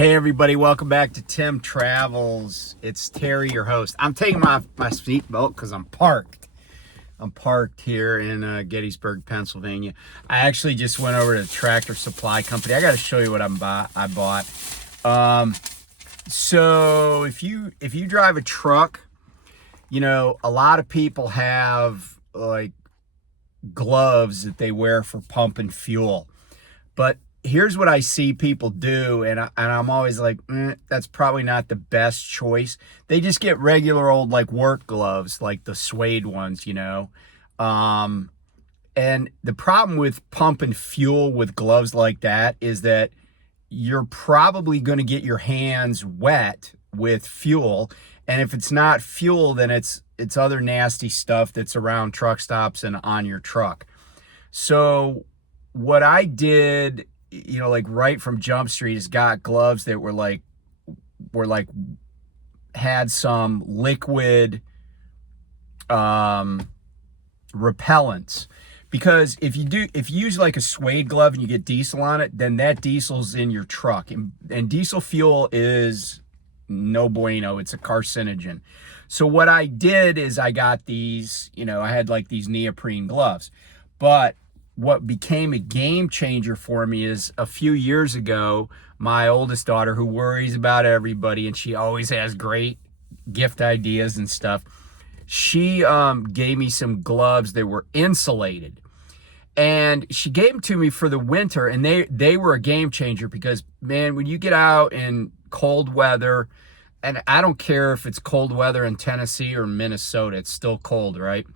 Hey everybody, welcome back to Tim Travels. It's Terry, your host. I'm taking my seatbelt because I'm parked. I'm parked here in Gettysburg, Pennsylvania. I actually just went over to the Tractor Supply Company. I got to show you what I bought. So if you drive a truck, you know, a lot of people have like gloves that they wear for pumping fuel. But here's what I see people do, and I'm always like, that's probably not the best choice. They just get regular old like work gloves, like the suede ones, you know. And the problem with pumping fuel with gloves like that is that you're probably going to get your hands wet with fuel, and if it's not fuel, then it's other nasty stuff that's around truck stops and on your truck. So what I did, you know, like right from Jump Street, is got gloves that were like had some liquid repellents, because if you use like a suede glove and you get diesel on it, then that diesel's in your truck, and diesel fuel is no bueno. It's a carcinogen. So what I did is I got these, you know, I had like these neoprene gloves. But what became a game changer for me is a few years ago, my oldest daughter, who worries about everybody and she always has great gift ideas and stuff, she gave me some gloves that were insulated. And she gave them to me for the winter, and they were a game changer because, man, when you get out in cold weather, and I don't care if it's cold weather in Tennessee or Minnesota, it's still cold, right?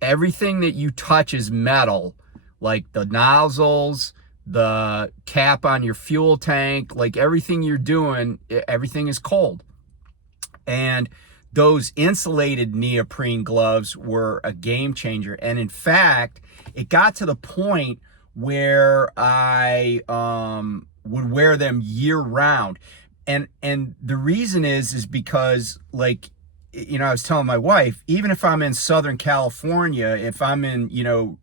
Everything that you touch is metal, like the nozzles, the cap on your fuel tank, like everything you're doing, everything is cold. And those insulated neoprene gloves were a game changer. And in fact, it got to the point where I would wear them year round. And the reason is because, like, you know, I was telling my wife, even if I'm in Southern California, if I'm in, you know,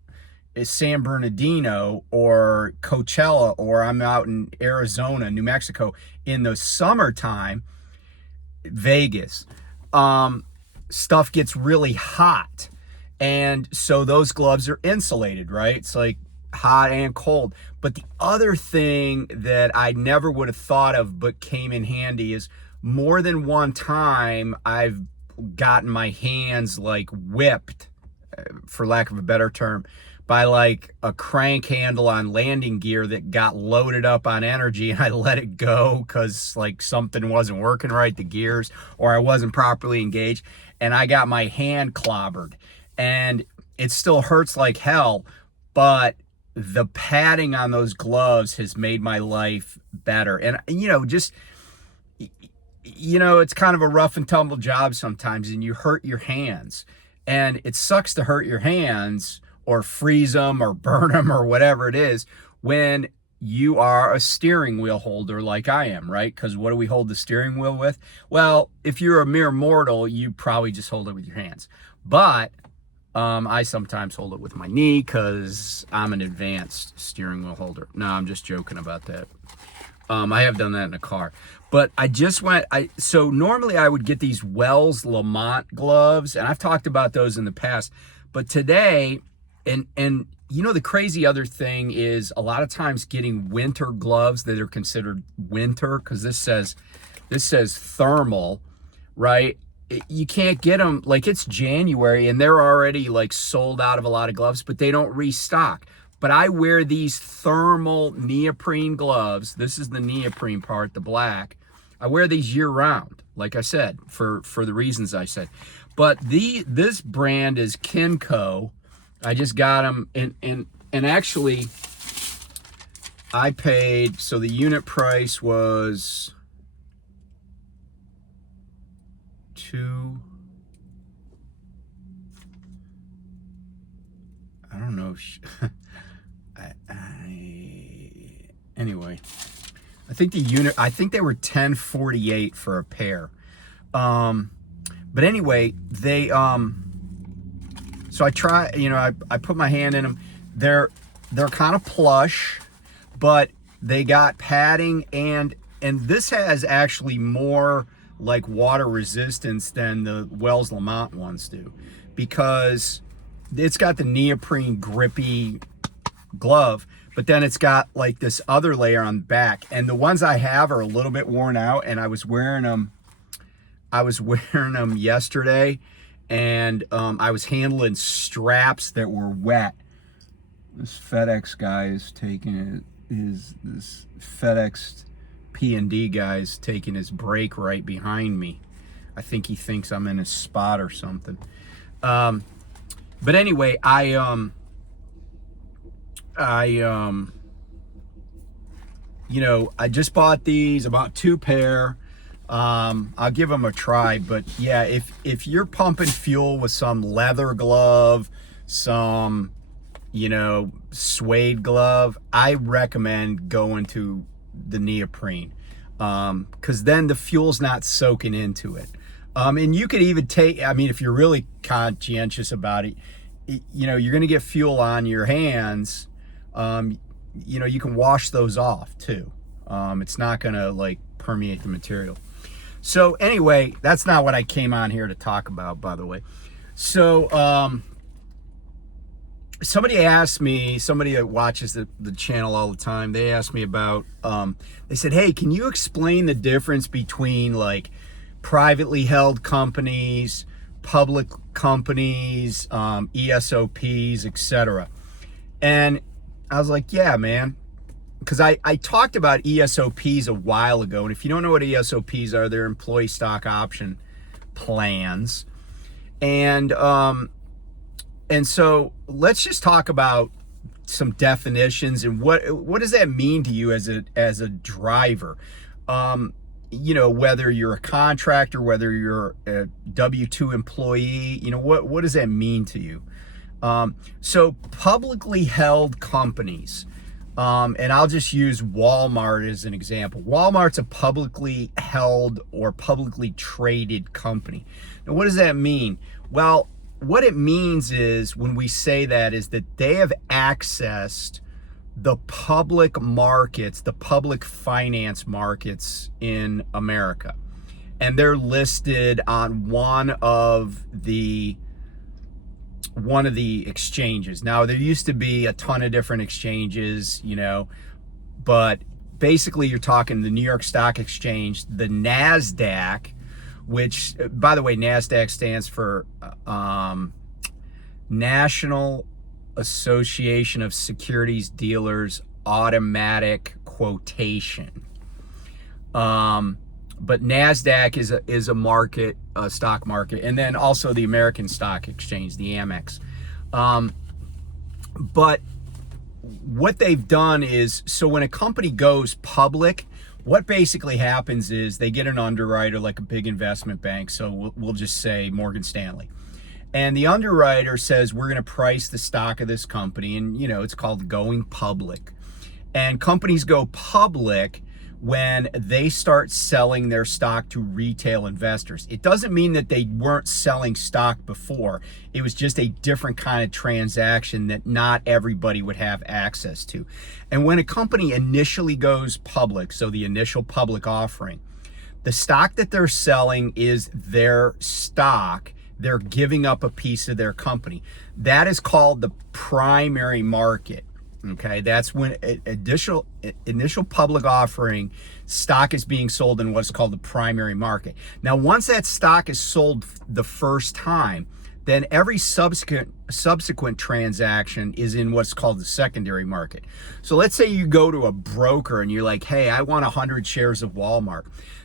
San Bernardino or Coachella, or I'm out in Arizona, New Mexico in the summertime, Vegas, stuff gets really hot. And so those gloves are insulated, right? It's like hot and cold. But the other thing that I never would have thought of but came in handy is, more than one time I've gotten my hands like whipped, for lack of a better term, by like a crank handle on landing gear that got loaded up on energy, and I let it go because like something wasn't working right, the gears, or I wasn't properly engaged, and I got my hand clobbered. And it still hurts like hell, but the padding on those gloves has made my life better. And, you know, just, you know, it's kind of a rough and tumble job sometimes, and you hurt your hands. And it sucks to hurt your hands or freeze them or burn them or whatever it is when you are a steering wheel holder like I am, right? Because what do we hold the steering wheel with? Well, if you're a mere mortal, you probably just hold it with your hands. But I sometimes hold it with my knee because I'm an advanced steering wheel holder. No, I'm just joking about that. I have done that in a car. But I just went, so normally I would get these Wells Lamont gloves, and I've talked about those in the past. But today, and you know, the crazy other thing is, a lot of times getting winter gloves that are considered winter, because this says thermal, right? You can't get them, like, it's January and they're already like sold out of a lot of gloves, but they don't restock. But I wear these thermal neoprene gloves. This is the neoprene part, the black. I wear these year round, like I said, for the reasons I said. But this brand is Kinco. I just got them, and actually I paid, so the unit price was I don't know if anyway, I think they were $10.48 for a pair. But anyway, they so I try, you know, I put my hand in them. They're kind of plush, but they got padding, and and this has actually more like water resistance than the Wells Lamont ones do, because it's got the neoprene grippy glove, but then it's got like this other layer on the back, and the ones I have are a little bit worn out, and I was wearing them yesterday, and I was handling straps that were wet. This FedEx guy is taking this FedEx P&D guy's taking his break right behind me. I think he thinks I'm in a spot or something. But anyway, I just bought these, about 2 pair. I'll give them a try, but yeah, if you're pumping fuel with some leather glove, some, suede glove, I recommend going to the neoprene, because then the fuel's not soaking into it. And you could even take, if you're really conscientious about it, you're going to get fuel on your hands. You can wash those off too. It's not going to like permeate the material. So anyway, that's not what I came on here to talk about, by the way. So somebody asked me, somebody that watches the channel all the time, they asked me about, they said, hey, can you explain the difference between like privately held companies, public companies, ESOPs, etc. And I was like, yeah, man. Because I talked about ESOPs a while ago, and if you don't know what ESOPs are, they're employee stock option plans. And so let's just talk about some definitions and what does that mean to you as a driver? Whether you're a contractor, whether you're a W-2 employee, what does that mean to you? So publicly held companies, and I'll just use Walmart as an example. Walmart's a publicly held or publicly traded company. Now, what does that mean? Well, what it means is, when we say that, is that they have accessed the public markets, the public finance markets in America. And they're listed on one of the exchanges. Now, there used to be a ton of different exchanges, but basically you're talking the New York Stock Exchange, the NASDAQ, which, by the way, NASDAQ stands for National Association of Securities Dealers Automatic Quotation. But NASDAQ is a market, a stock market, and then also the American Stock Exchange, the Amex. But what they've done is, so when a company goes public, what basically happens is they get an underwriter, like a big investment bank, so we'll just say Morgan Stanley. And the underwriter says, we're going to price the stock of this company, and it's called going public. And companies go public when they start selling their stock to retail investors. It doesn't mean that they weren't selling stock before. It was just a different kind of transaction that not everybody would have access to. And when a company initially goes public, so the initial public offering, the stock that they're selling is their stock. They're giving up a piece of their company. That is called the primary market. Okay, that's when initial public offering, stock is being sold in what's called the primary market. Now, once that stock is sold the first time, then every subsequent transaction is in what's called the secondary market. So let's say you go to a broker and you're like, hey, I want 100 shares of Walmart.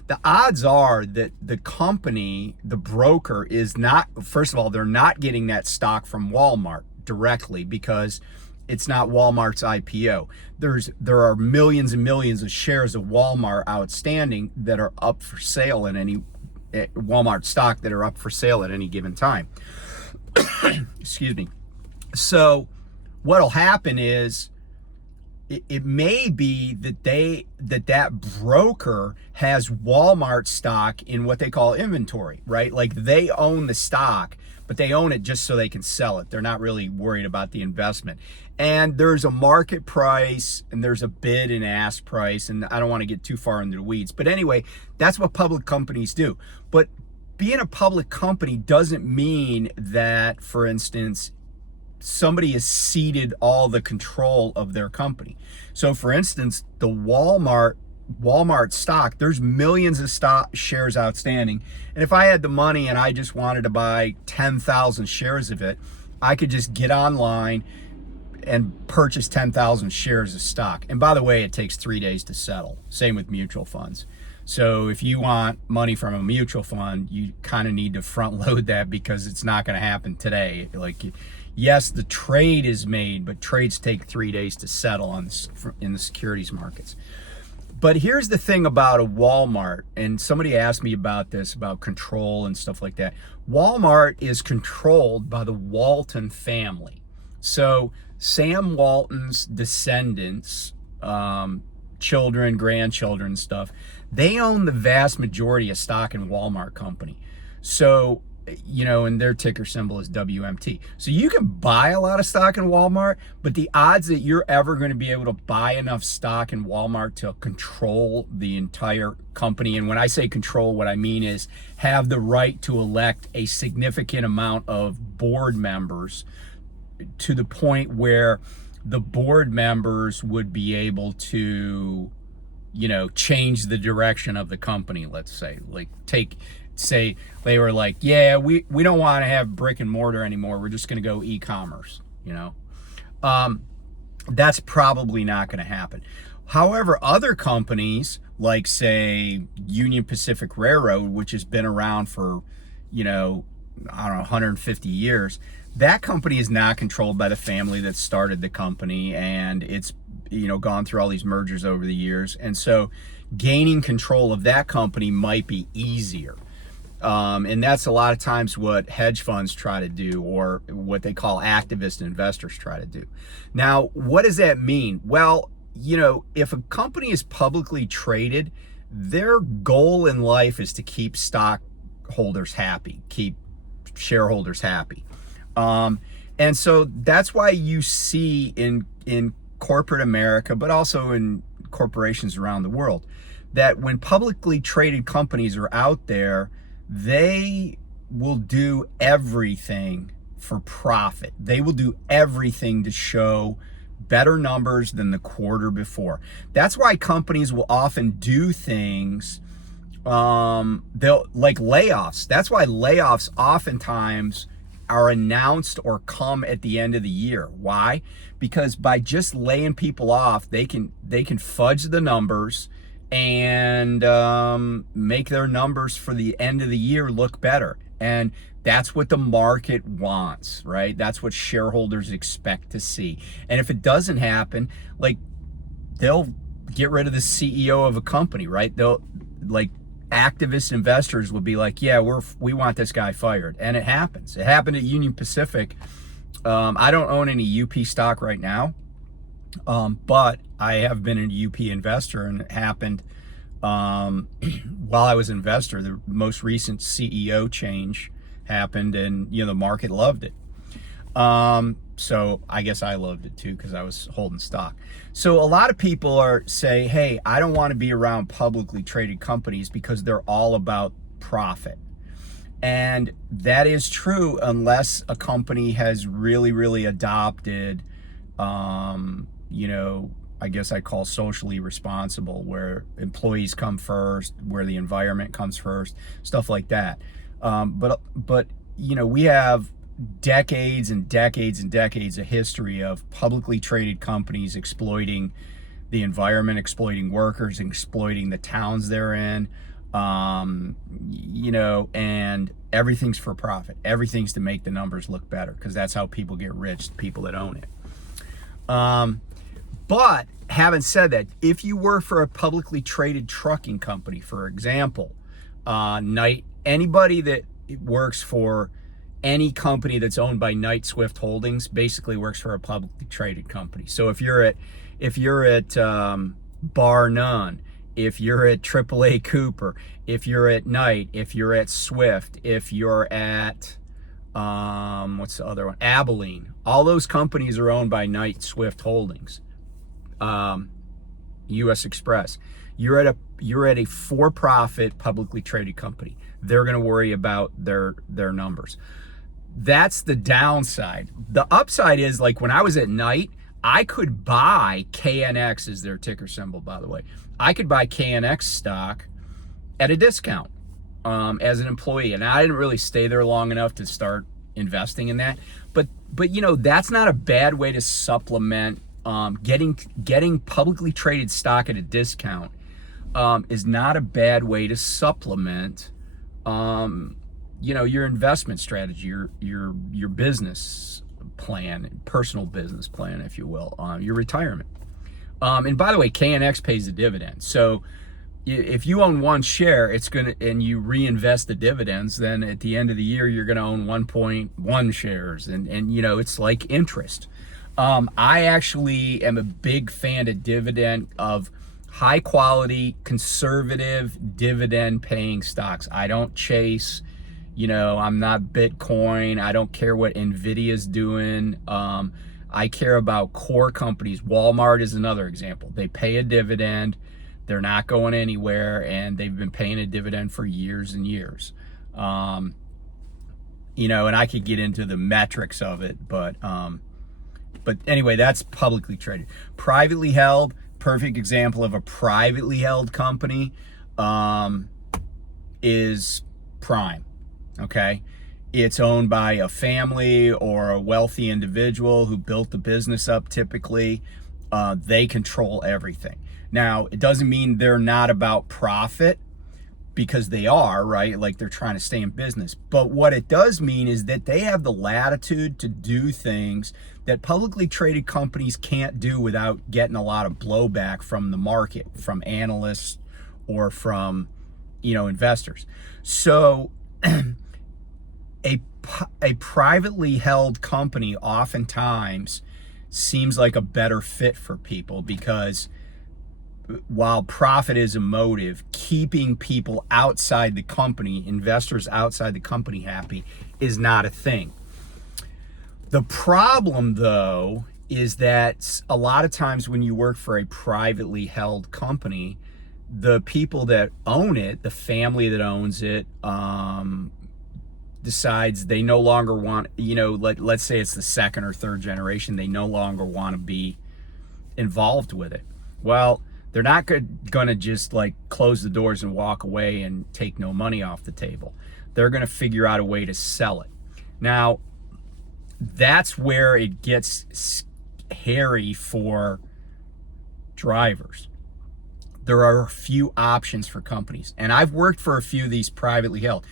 The odds are that the company, the broker, is not, first of all, they're not getting that stock from Walmart directly, because it's not Walmart's IPO. There are millions and millions of shares of Walmart outstanding that are up for sale at any Walmart stock that are up for sale at any given time. Excuse me. So what'll happen is it may be that broker has Walmart stock in what they call inventory, right? Like they own the stock, but they own it just so they can sell it. They're not really worried about the investment. And there's a market price and there's a bid and ask price, and I don't want to get too far into the weeds. But anyway, that's what public companies do. But being a public company doesn't mean that, for instance, somebody has ceded all the control of their company. So for instance, the Walmart stock, there's millions of stock shares outstanding. And if I had the money and I just wanted to buy 10,000 shares of it, I could just get online and purchase 10,000 shares of stock. And by the way, it takes 3 days to settle. Same with mutual funds. So if you want money from a mutual fund, you kind of need to front load that, because it's not going to happen today. Like, yes, the trade is made, but trades take 3 days to settle in the securities markets. But here's the thing about a Walmart, and somebody asked me about this, about control and stuff like that. Walmart is controlled by the Walton family. So Sam Walton's descendants, children, grandchildren, stuff, they own the vast majority of stock in Walmart company. So, you know, and their ticker symbol is WMT. So you can buy a lot of stock in Walmart, but the odds that you're ever going to be able to buy enough stock in Walmart to control the entire company, and when I say control, what I mean is have the right to elect a significant amount of board members, to the point where the board members would be able to, you know, change the direction of the company. Let's say, like, say they were like, yeah, we don't want to have brick and mortar anymore, we're just going to go e-commerce, you know. That's probably not going to happen. However, other companies, like say Union Pacific Railroad, which has been around for, you know, I don't know, 150 years, that company is not controlled by the family that started the company, and it's, you know, gone through all these mergers over the years. And so gaining control of that company might be easier. And that's a lot of times what hedge funds try to do, or what they call activist investors try to do. Now, what does that mean? Well, you know, if a company is publicly traded, their goal in life is to keep stockholders happy, keep shareholders happy. And so that's why you see in corporate America, but also in corporations around the world, that when publicly traded companies are out there, they will do everything for profit. They will do everything to show better numbers than the quarter before. That's why companies will often do things, they'll, like layoffs. That's why layoffs oftentimes are announced or come at the end of the year. Why? Because by just laying people off, they can fudge the numbers and make their numbers for the end of the year look better. And that's what the market wants, right? That's what shareholders expect to see. And if it doesn't happen, like, they'll get rid of the CEO of a company, right? They'll, like, activist investors will be like, yeah, we want this guy fired. And it happens. It happened at Union Pacific. I don't own any UP stock right now, but I have been an UP investor, and it happened while I was an investor. The most recent CEO change happened, and, you know, the market loved it. So I guess I loved it too, because I was holding stock. So a lot of people say, hey, I don't want to be around publicly traded companies because they're all about profit. And that is true unless a company has really, really adopted, you know, I guess I call socially responsible, where employees come first, where the environment comes first, stuff like that. But you know, we have decades and decades and decades of history of publicly traded companies exploiting the environment, exploiting workers, exploiting the towns they're in, you know, and everything's for profit. Everything's to make the numbers look better, because that's how people get rich, the people that own it. But having said that, if you work for a publicly traded trucking company, for example, anybody that works for any company that's owned by Knight Swift Holdings basically works for a publicly traded company. So if you're at Bar None, if you're at AAA Cooper, if you're at Knight, if you're at Swift, if you're at What's the other one? Abilene. All those companies are owned by Knight Swift Holdings. U.S. Express. You're at a for-profit, publicly traded company. They're going to worry about their numbers. That's the downside. The upside is, like, when I was at Knight, I could buy KNX, is their ticker symbol, by the way. I could buy KNX stock at a discount as an employee, and I didn't really stay there long enough to start investing in that. But you know, that's not a bad way to supplement. Getting publicly traded stock at a discount is not a bad way to supplement, you know, your investment strategy, your business plan, personal business plan, if you will, your retirement. And by the way, KNX pays a dividend. So if you own one share, and you reinvest the dividends, then at the end of the year, you're gonna own 1.1 shares, and you know, it's like interest. I actually am a big fan of high quality, conservative, dividend paying stocks. I don't chase, you know, I'm not Bitcoin. I don't care what Nvidia's doing. I care about core companies. Walmart is another example. They pay a dividend. They're not going anywhere, and they've been paying a dividend for years and years. You know, and I could get into the metrics of it, but anyway, that's publicly traded. Privately held, perfect example of a privately held company is Prime, okay? It's owned by a family or a wealthy individual who built the business up typically. They control everything. Now, it doesn't mean they're not about profit, because they are, right? Like, they're trying to stay in business. But what it does mean is that they have the latitude to do things that publicly traded companies can't do without getting a lot of blowback from the market, from analysts or from, you know, investors. So a privately held company oftentimes seems like a better fit for people, because while profit is a motive, keeping people outside the company, investors outside the company happy, is not a thing. The problem, though, is that a lot of times when you work for a privately held company, the people that own it, the family that owns it, decides they no longer want, you know, let's say it's the second or third generation, they no longer want to be involved with it. Well, they're not going to just like close the doors and walk away and take no money off the table. They're going to figure out a way to sell it. Now, that's where it gets hairy for drivers. There are a few options for companies, and I've worked for a few of these privately held.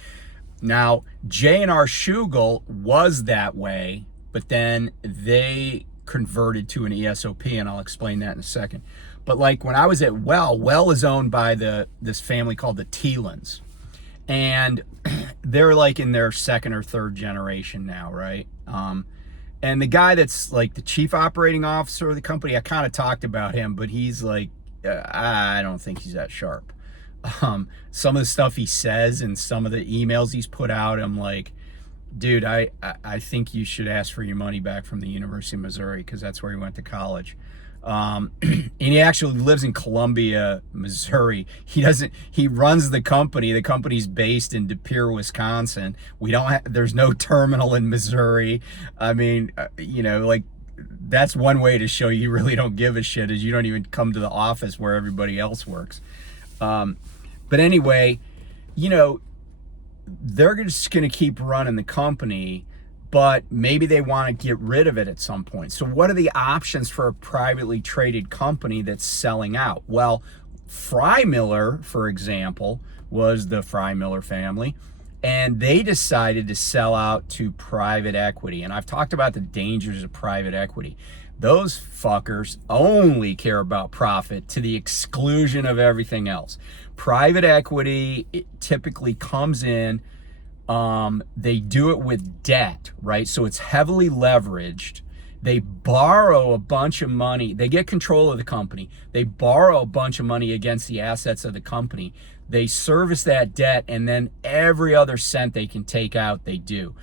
Now, J&R Schugel was that way, but then they converted to an ESOP, and I'll explain that in a second. But like when I was at Well is owned by this family called the Thielens, and they're like in their second or third generation now, right? And the guy that's like the chief operating officer of the company, I kind of talked about him, but he's like, I don't think he's that sharp. Some of the stuff he says and some of the emails he's put out, I'm like, dude, I think you should ask for your money back from the University of Missouri, because that's where he went to college. And he actually lives in Columbia, Missouri. He runs the company. The company's based in De Pere, Wisconsin. There's no terminal in Missouri. I mean, you know, like, that's one way to show you really don't give a shit, is you don't even come to the office where everybody else works. But anyway, you know, they're just going to keep running the company, but maybe they want to get rid of it at some point. So what are the options for a privately traded company that's selling out? Well, Fry Miller, for example, was the Fry Miller family, and they decided to sell out to private equity. And I've talked about the dangers of private equity. Those fuckers only care about profit to the exclusion of everything else. Private equity, it typically comes in, they do it with debt, right? So it's heavily leveraged. They borrow a bunch of money. They get control of the company. They borrow a bunch of money against the assets of the company. They service that debt, and then every other cent they can take out, they do.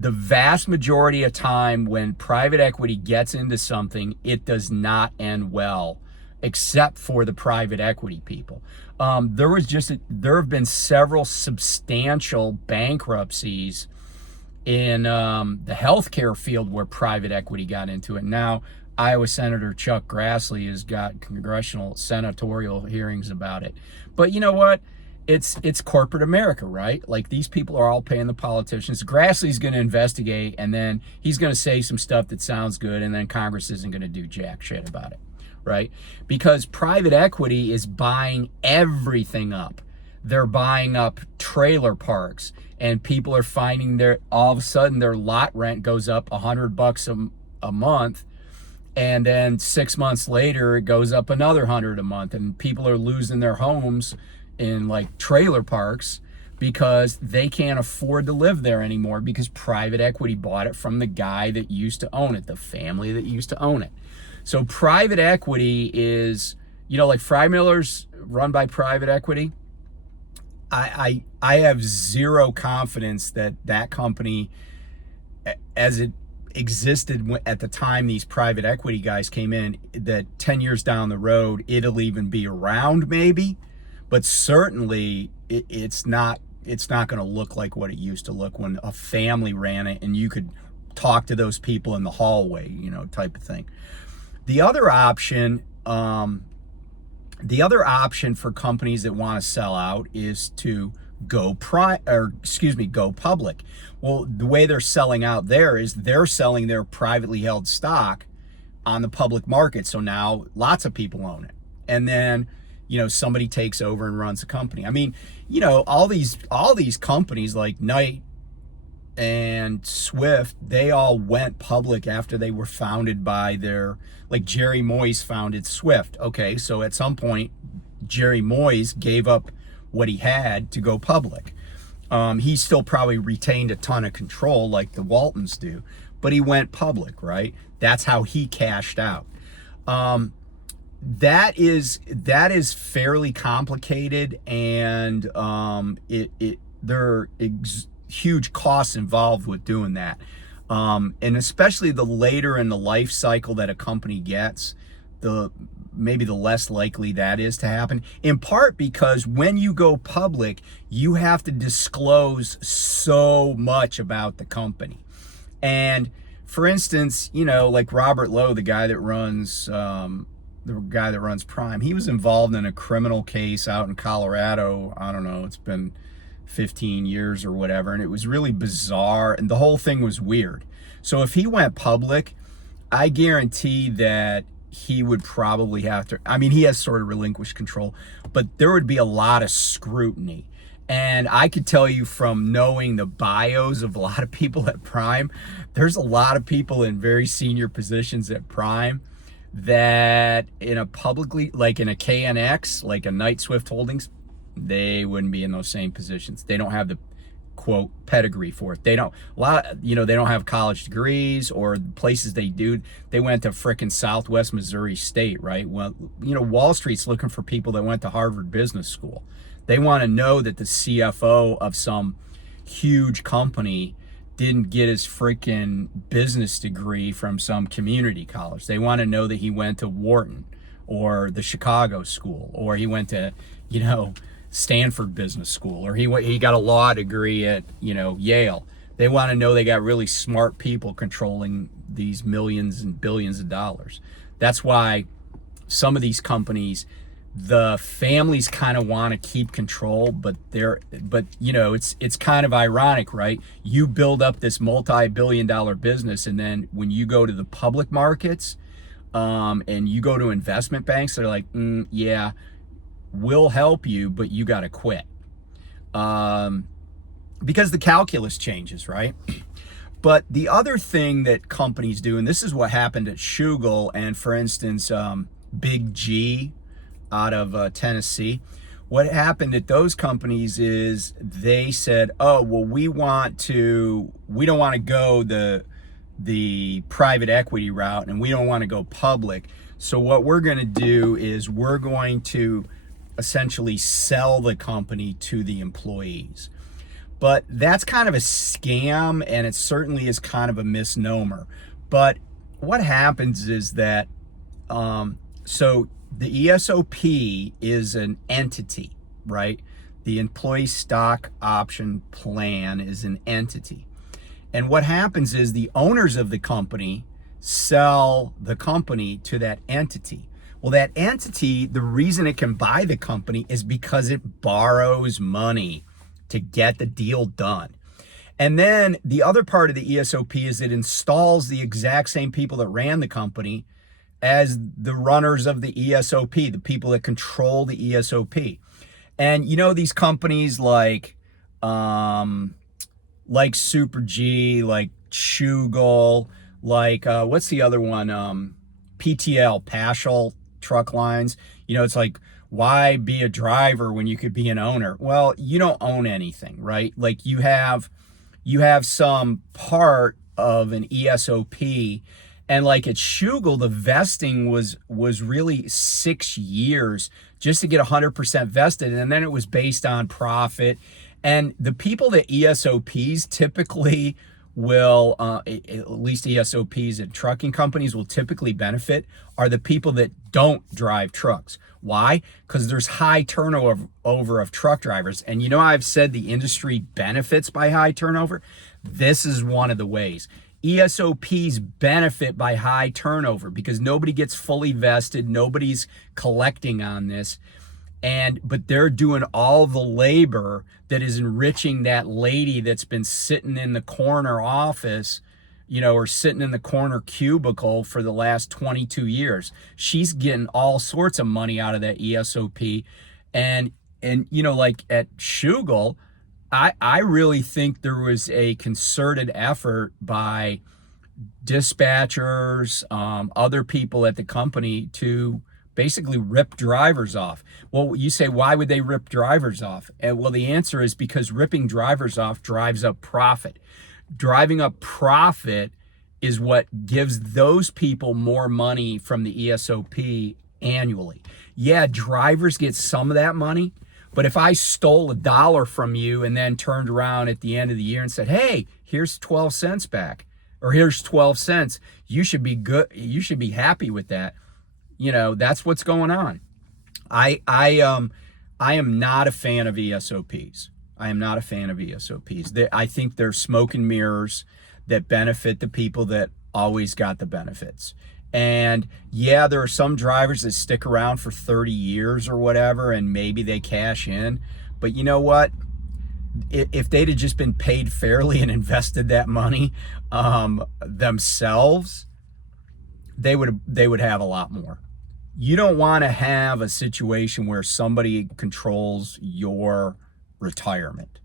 the vast majority of time when private equity gets into something, it does not end well, except for the private equity people. There have been several substantial bankruptcies in the healthcare field where private equity got into it. Now, Iowa Senator Chuck Grassley has got congressional senatorial hearings about it. But you know what? It's corporate America, right? Like, these people are all paying the politicians. Grassley's going to investigate, and then he's going to say some stuff that sounds good, and then Congress isn't going to do jack shit about it, right? Because private equity is buying everything up. They're buying up trailer parks, and people are finding all of a sudden their lot rent goes up $100 a month, and then 6 months later it goes up another 100 a month, and people are losing their homes in like trailer parks because they can't afford to live there anymore because private equity bought it from the guy that used to own it, the family that used to own it. So private equity is, like Fry Miller's run by private equity. I have zero confidence that that company, as it existed at the time these private equity guys came in, that 10 years down the road it'll even be around, maybe. But certainly it's not going to look like what it used to look when a family ran it and you could talk to those people in the hallway, type of thing. The other option for companies that want to sell out is to go public. Well, the way they're selling out there is they're selling their privately held stock on the public market. So now lots of people own it. And then somebody takes over and runs the company. I mean, all these companies like Knight and Swift, they all went public after they were founded by like Jerry Moyes founded Swift. Okay, so at some point, Jerry Moyes gave up what he had to go public. He still probably retained a ton of control like the Waltons do, but he went public, right? That's how he cashed out. That is fairly complicated, and there are huge costs involved with doing that, and especially the later in the life cycle that a company gets, maybe the less likely that is to happen, in part because when you go public, you have to disclose so much about the company. And for instance, like Robert Lowe, the guy that runs Prime, he was involved in a criminal case out in Colorado. I don't know, it's been 15 years or whatever, and it was really bizarre, and the whole thing was weird. So if he went public, I guarantee that he would probably have to, he has sort of relinquished control, but there would be a lot of scrutiny. And I could tell you from knowing the bios of a lot of people at Prime, there's a lot of people in very senior positions at Prime that in a publicly, like in a KNX, like a Knight Swift Holdings, they wouldn't be in those same positions. They don't have the quote pedigree for it. They don't have college degrees, or places they do. They went to frickin' Southwest Missouri State, right? Well, Wall Street's looking for people that went to Harvard Business School. They want to know that the CFO of some huge company didn't get his freaking business degree from some community college. They want to know that he went to Wharton or the Chicago School, or he went to, Stanford Business School, or he got a law degree at, Yale. They want to know they got really smart people controlling these millions and billions of dollars. That's why some of these companies, the families kind of want to keep control, but it's kind of ironic, right? You build up this multi-billion-dollar business, and then when you go to the public markets, and you go to investment banks, they're like, yeah, we'll help you, but you got to quit, because the calculus changes, right? But the other thing that companies do, and this is what happened at Schugel and, for instance, Big G out of Tennessee, what happened at those companies is they said, oh, well, we don't want to go the private equity route, and we don't want to go public. So what we're going to do is we're going to essentially sell the company to the employees. But that's kind of a scam, and it certainly is kind of a misnomer. But what happens is that, so the ESOP is an entity, right? The employee stock option plan is an entity. And what happens is the owners of the company sell the company to that entity. Well, that entity, the reason it can buy the company is because it borrows money to get the deal done. And then the other part of the ESOP is it installs the exact same people that ran the company as the runners of the ESOP, the people that control the ESOP. And you know, these companies like Super G, like Schugle, like what's the other one? PTL, Paschal Truck Lines. You know, it's like, why be a driver when you could be an owner? Well, you don't own anything, right? Like you have some part of an ESOP, and like at Schugle, the vesting was really 6 years just to get 100% vested, and then it was based on profit. And the people that ESOPs typically will, at least ESOPs and trucking companies will typically benefit, are the people that don't drive trucks. Why? Because there's high turnover of truck drivers. And you know, I've said the industry benefits by high turnover. This is one of the ways. ESOPs benefit by high turnover because nobody gets fully vested. Nobody's collecting on this. But they're doing all the labor that is enriching that lady that's been sitting in the corner office, you know, or sitting in the corner cubicle for the last 22 years. She's getting all sorts of money out of that ESOP. And you know, like at Schugle, I really think there was a concerted effort by dispatchers, other people at the company to basically rip drivers off. Well, you say, why would they rip drivers off? And well, the answer is because ripping drivers off drives up profit. Driving up profit is what gives those people more money from the ESOP annually. Yeah, drivers get some of that money, but if I stole $1 from you and then turned around at the end of the year and said, hey, here's 12 cents back, or here's 12 cents, you should be good. You should be happy with that. You know, that's what's going on. I am not a fan of ESOPs. I am not a fan of ESOPs. I think they're smoke and mirrors that benefit the people that always got the benefits. And yeah, there are some drivers that stick around for 30 years or whatever, and maybe they cash in. But you know what? If they'd have just been paid fairly and invested that money themselves, they would have a lot more. You don't want to have a situation where somebody controls your retirement.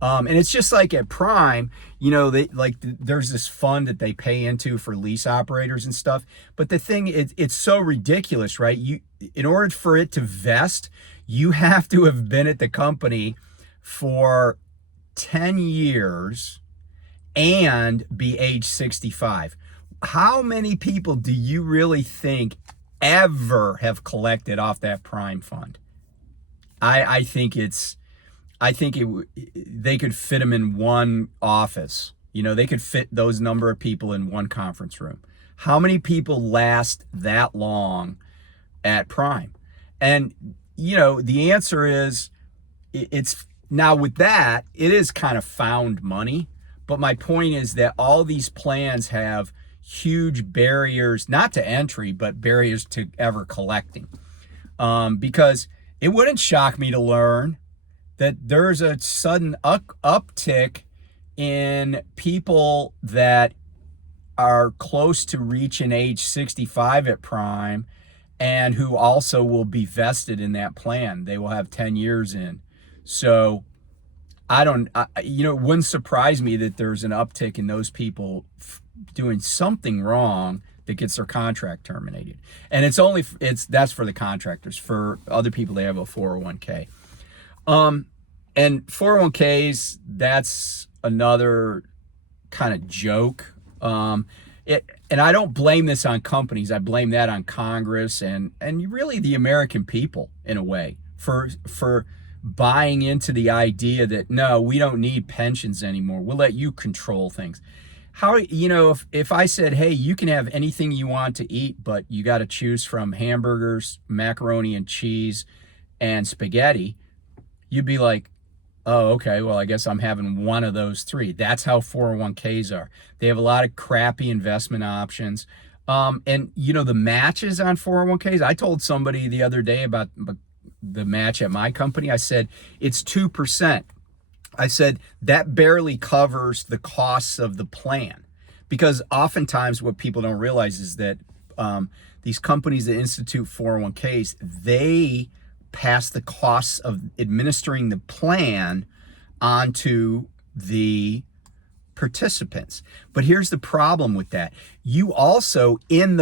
And it's just like at Prime, you know, there's this fund that they pay into for lease operators and stuff. But the thing is, it's so ridiculous, right? In order for it to vest, you have to have been at the company for 10 years and be age 65. How many people do you really think ever have collected off that Prime fund? I think they could fit them in one office. You know, they could fit those number of people in one conference room. How many people last that long at Prime? And, you know, the answer is, it's now with that, it is kind of found money. But my point is that all these plans have huge barriers, not to entry, but barriers to ever collecting. Because it wouldn't shock me to learn that there's a sudden uptick in people that are close to reaching age 65 at Prime and who also will be vested in that plan. They will have 10 years in. So you know, it wouldn't surprise me that there's an uptick in those people doing something wrong that gets their contract terminated. And that's for the contractors. For other people, they have a 401k. And 401ks, that's another kind of joke. And I don't blame this on companies. I blame that on Congress and really the American people in a way for buying into the idea that, no, we don't need pensions anymore. We'll let you control things. How, if I said, hey, you can have anything you want to eat, but you got to choose from hamburgers, macaroni and cheese, and spaghetti, you'd be like, oh, okay, well, I guess I'm having one of those three. That's how 401ks are. They have a lot of crappy investment options. And the matches on 401ks, I told somebody the other day about the match at my company. I said, it's 2%. I said, that barely covers the costs of the plan. Because oftentimes what people don't realize is that these companies that institute 401ks, they pass the costs of administering the plan onto the participants. But here's the problem with that. You also, in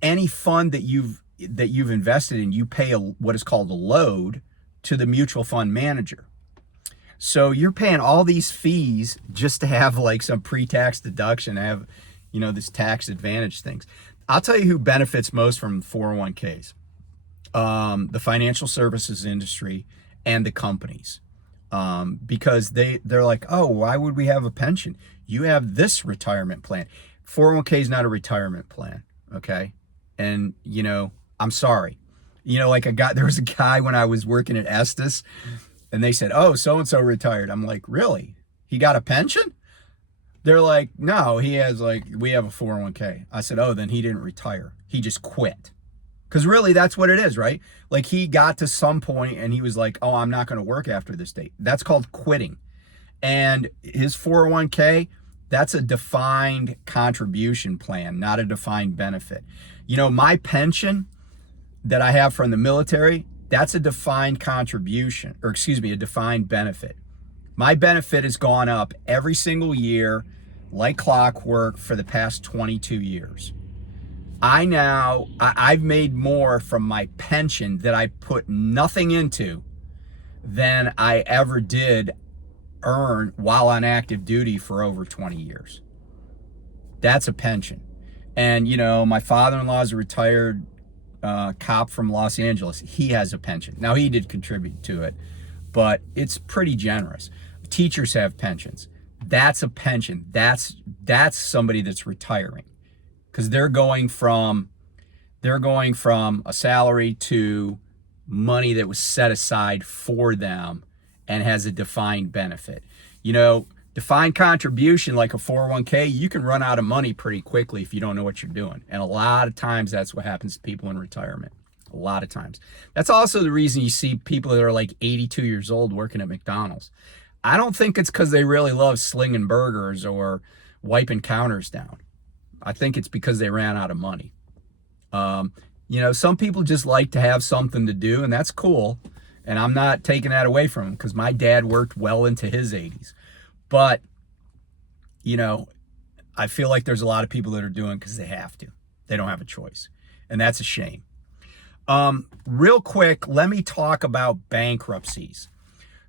any fund that you've invested in, you pay what is called a load to the mutual fund manager. So you're paying all these fees just to have like some pre-tax deduction, have, this tax advantage things. I'll tell you who benefits most from 401ks. The financial services industry and the companies. Because they're like, oh, why would we have a pension? You have this retirement plan. 401k is not a retirement plan. Okay. And, I'm sorry. There was a guy when I was working at Estes, and they said, oh, so-and-so retired. I'm like, really? He got a pension? They're like, no, we have a 401k. I said, oh, then he didn't retire. He just quit. Because really, that's what it is, right? Like, he got to some point and he was like, oh, I'm not going to work after this date. That's called quitting. And his 401k, that's a defined contribution plan, not a defined benefit. My pension that I have from the military, that's a defined contribution, or excuse me, a defined benefit. My benefit has gone up every single year like clockwork for the past 22 years. I've made more from my pension that I put nothing into than I ever did earn while on active duty for over 20 years. That's a pension. And, my father-in-law is a retired cop from Los Angeles. He has a pension. Now, he did contribute to it, but it's pretty generous. Teachers have pensions. That's a pension. That's somebody that's retiring, because they're going from a salary to money that was set aside for them and has a defined benefit. Defined contribution, like a 401k, you can run out of money pretty quickly if you don't know what you're doing. And a lot of times that's what happens to people in retirement. A lot of times. That's also the reason you see people that are like 82 years old working at McDonald's. I don't think it's because they really love slinging burgers or wiping counters down. I think it's because they ran out of money. Some people just like to have something to do, and that's cool. And I'm not taking that away from them, because my dad worked well into his 80s. But, I feel like there's a lot of people that are doing because they have to. They don't have a choice. And that's a shame. Real quick, let me talk about bankruptcies.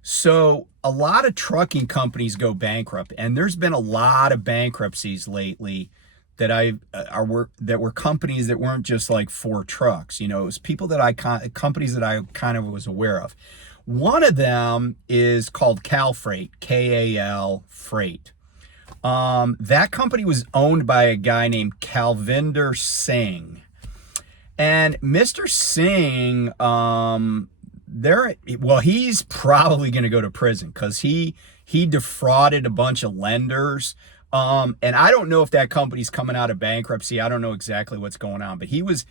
So a lot of trucking companies go bankrupt, and there's been a lot of bankruptcies lately that that were companies that weren't just like for trucks. It was people companies that I kind of was aware of. One of them is called Cal Freight, K-A-L Freight. That company was owned by a guy named Calvinder Singh. And Mr. Singh, he's probably going to go to prison, because he defrauded a bunch of lenders. And I don't know if that company's coming out of bankruptcy. I don't know exactly what's going on, but he was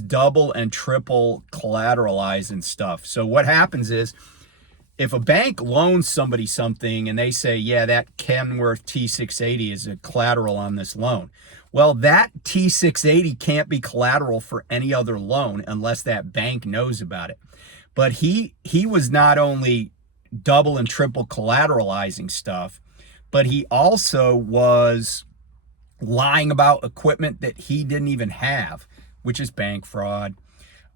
double and triple collateralized and stuff. So what happens is, if a bank loans somebody something and they say, yeah, that Kenworth T680 is a collateral on this loan. Well, that T680 can't be collateral for any other loan unless that bank knows about it. But he was not only double and triple collateralizing stuff, but he also was lying about equipment that he didn't even have, which is bank fraud.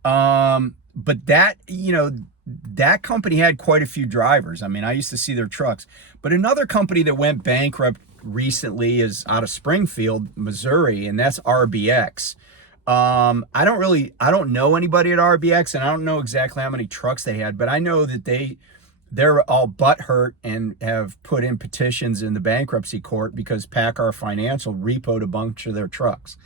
But that company had quite a few drivers. I mean, I used to see their trucks. But another company that went bankrupt recently is out of Springfield, Missouri, and that's RBX. I don't know anybody at RBX, and I don't know exactly how many trucks they had, but I know that they're all butthurt and have put in petitions in the bankruptcy court because PACCAR Financial repoed a bunch of their trucks.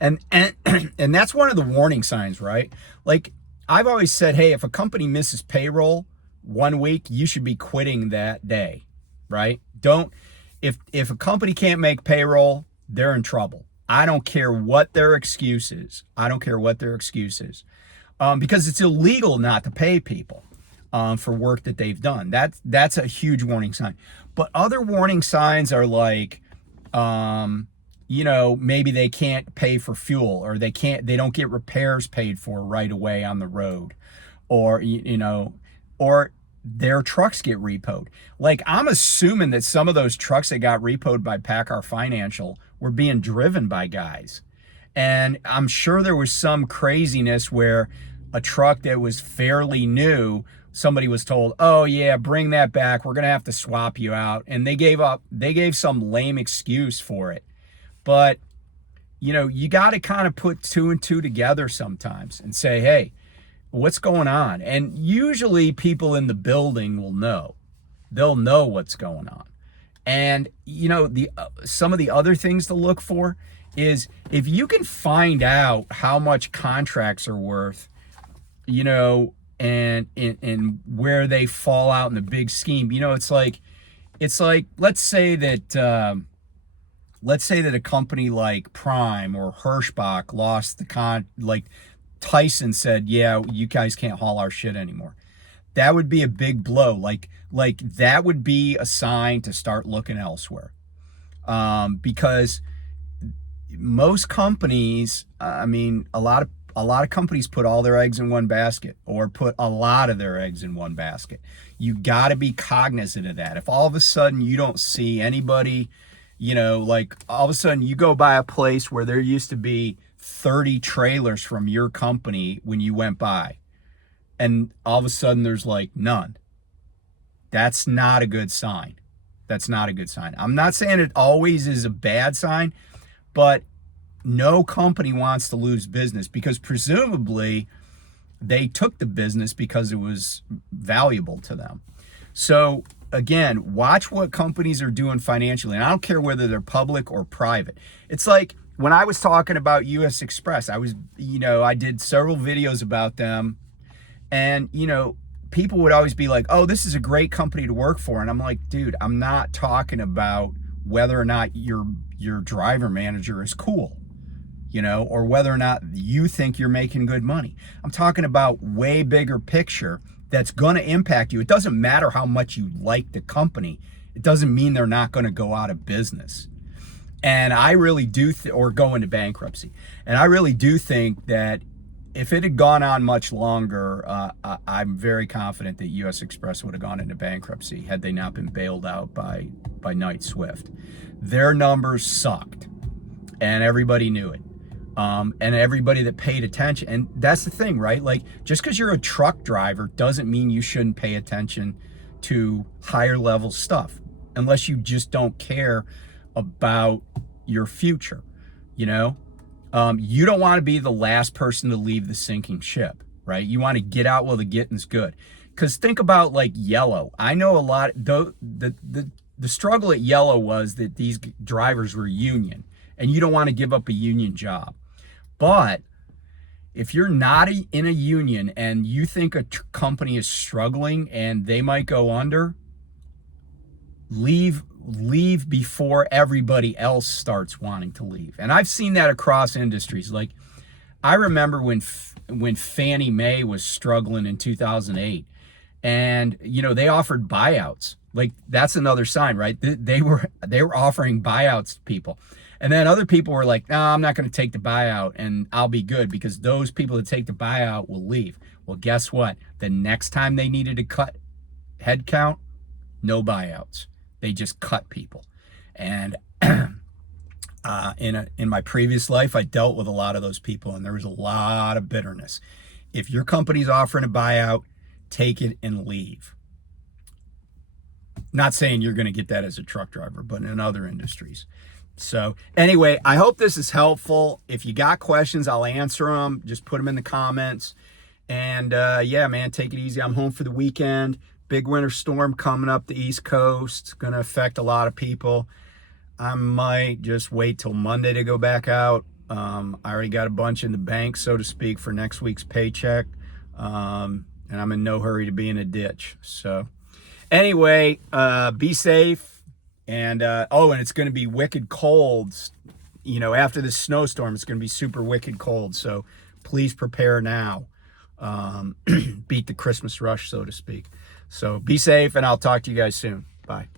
And and that's one of the warning signs, right? Like, I've always said, hey, if a company misses payroll one week, you should be quitting that day, right? Don't if a company can't make payroll, they're in trouble. I don't care what their excuse is. I don't care what their excuse is, because it's illegal not to pay people for work that they've done. That's a huge warning sign. But other warning signs are like, maybe they can't pay for fuel, or they don't get repairs paid for right away on the road, or or their trucks get repoed. Like, I'm assuming that some of those trucks that got repoed by PACCAR Financial were being driven by guys. And I'm sure there was some craziness where a truck that was fairly new, somebody was told, oh yeah, bring that back, we're gonna have to swap you out. And they gave some lame excuse for it. But you got to kind of put two and two together sometimes and say, hey, what's going on? And usually people in the building will know. They'll know what's going on. And the some of the other things to look for is if you can find out how much contracts are worth, and where they fall out in the big scheme. It's like let's say that a company like Prime or Hirschbach lost like Tyson said, yeah, you guys can't haul our shit anymore. That would be a big blow. Like that would be a sign to start looking elsewhere. Because most companies, a lot of companies put all their eggs in one basket, or put a lot of their eggs in one basket. You got to be cognizant of that. If all of a sudden you don't see anybody, like all of a sudden you go by a place where there used to be 30 trailers from your company when you went by, and all of a sudden there's like none. That's not a good sign. That's not a good sign. I'm not saying it always is a bad sign, but no company wants to lose business, because presumably they took the business because it was valuable to them. So again, watch what companies are doing financially. And I don't care whether they're public or private. It's like when I was talking about US Express, I did several videos about them, and people would always be like, oh, this is a great company to work for. And I'm like, dude, I'm not talking about whether or not your driver manager is cool, or whether or not you think you're making good money. I'm talking about way bigger picture that's going to impact you. It doesn't matter how much you like the company. It doesn't mean they're not going to go out of business. And I really do, or go into bankruptcy. And I really do think that if it had gone on much longer, I'm very confident that US Express would have gone into bankruptcy had they not been bailed out by Knight Swift. Their numbers sucked, and everybody knew it. And everybody that paid attention, and that's the thing, right? Like, just because you're a truck driver doesn't mean you shouldn't pay attention to higher level stuff, unless you just don't care about your future. You don't want to be the last person to leave the sinking ship, right? You want to get out while the getting's good. Because think about like Yellow. I know a lot. The struggle at Yellow was that these drivers were union, and you don't want to give up a union job. But if you're not in a union and you think a company is struggling and they might go under, leave before everybody else starts wanting to leave. And I've seen that across industries. Like, I remember when Fannie Mae was struggling in 2008, and they offered buyouts. Like, that's another sign, right? They were offering buyouts to people. And then other people were like, no, I'm not going to take the buyout and I'll be good, because those people that take the buyout will leave. Well, guess what? The next time they needed to cut headcount, no buyouts. They just cut people. And in my previous life, I dealt with a lot of those people, and there was a lot of bitterness. If your company's offering a buyout, take it and leave. Not saying you're going to get that as a truck driver, but in other industries. So anyway, I hope this is helpful. If you got questions, I'll answer them. Just put them in the comments. And yeah, man, take it easy. I'm home for the weekend. Big winter storm coming up the East Coast. It's going to affect a lot of people. I might just wait till Monday to go back out. I already got a bunch in the bank, so to speak, for next week's paycheck. And I'm in no hurry to be in a ditch. So anyway, be safe. And and it's going to be wicked cold. You know, after this snowstorm, it's going to be super wicked cold. So please prepare now. Beat the Christmas rush, so to speak. So be safe, and I'll talk to you guys soon. Bye.